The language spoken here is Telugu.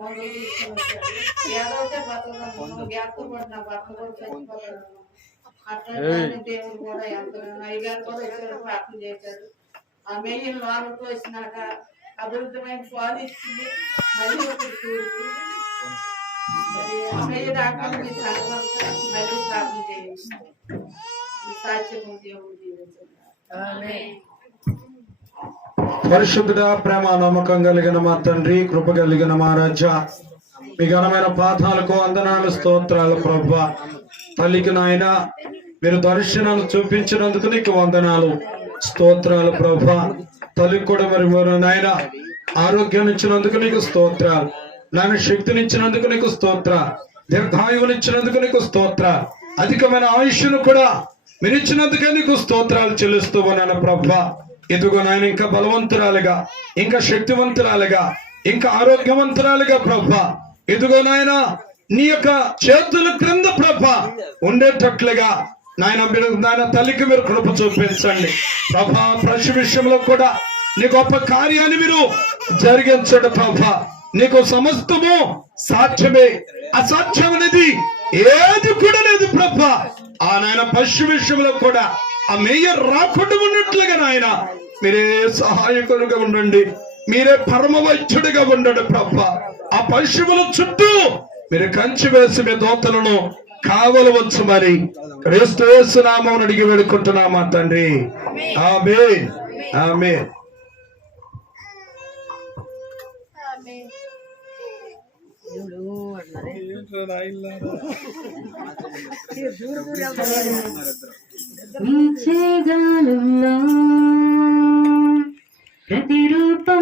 మందులు తీసుకుని వచ్చాడు. ఏదైతే బతకడం గ్యాప్ కూడా నా భర్త కూడా చచ్చిపోతాడు. అట్లా దేవుడు కూడా ఎంతగానో అయ్యగారు కూడా వచ్చాడు, ప్రార్థన చేశాడు. ఆ మెయ్యి లోపలికి వచ్చినాక అభివృద్ధమైన పాలు ఇచ్చింది. మళ్ళీ ఒకటి చూసి మరి ఆ మెయ్యి రాకుండా మీ సంఘంతో మళ్ళీ ప్రార్థన చేయండి. ఈ సాక్ష్యం దేవుడు జీవించండి. పరిశుద్ధుడ, ప్రేమ నమ్మకం కలిగిన మా తండ్రి, కృప కలిగిన మా రాజా, మీ ఘనమైన పాదాలకు వందనాలు, స్తోత్రాలు ప్రభువా. తల్లికి నాయన మీరు దర్శనాలు చూపించినందుకు నీకు వందనాలు, స్తోత్రాలు ప్రభువా. తల్లికి కూడా మరి నాయన ఆరోగ్యం ఇచ్చినందుకు నీకు స్తోత్రాలు, నాయన శక్తినిచ్చినందుకు నీకు స్తోత్ర, దీర్ఘాయువునిచ్చినందుకు నీకు స్తోత్ర, అధికమైన ఆయుష్ను కూడా మీరు ఇచ్చినందుకే నీకు స్తోత్రాలు చెల్లిస్తూ ఉన్నాను ప్రభువా. ఇదిగో నాయన ఇంకా బలవంతురాలుగా, ఇంకా శక్తివంతురాలుగా, ఇంకా ఆరోగ్యవంతురాలుగా ప్రభా, ఇదిగో నాయన నీ యొక్క చేతుల క్రింద ప్రభా ఉండేటట్లుగా నాయన మీరు నాయన తల్లికి మీరు కృప చూపించండి ప్రభా. ప్రతి విషయంలో కూడా నీ గొప్ప కార్యాన్ని మీరు జరిగించండి ప్రభా. నీకు సమస్తము సాధ్యమే, అసాధ్యం అనేది ఏది కూడా లేదు ప్రభా. ఆ నాయన పశు విషయంలో కూడా ఆ మేయ రాకుండా ఉన్నట్లుగా నాయన మీరే సహాయకులుగా ఉండండి, మీరే పరమ వైద్యుడిగా ఉండండి ప్రభా. ఆ పశువుల చుట్టూ మీరు కంచి వేసి మీ దోతలను కావలు వచ్చమని క్రీస్తు యేసు నామమున అడిగి వేడుకుంటున్నామా తండ్రి. ఆమేన్, ఆమేన్. ప్రతిరూపం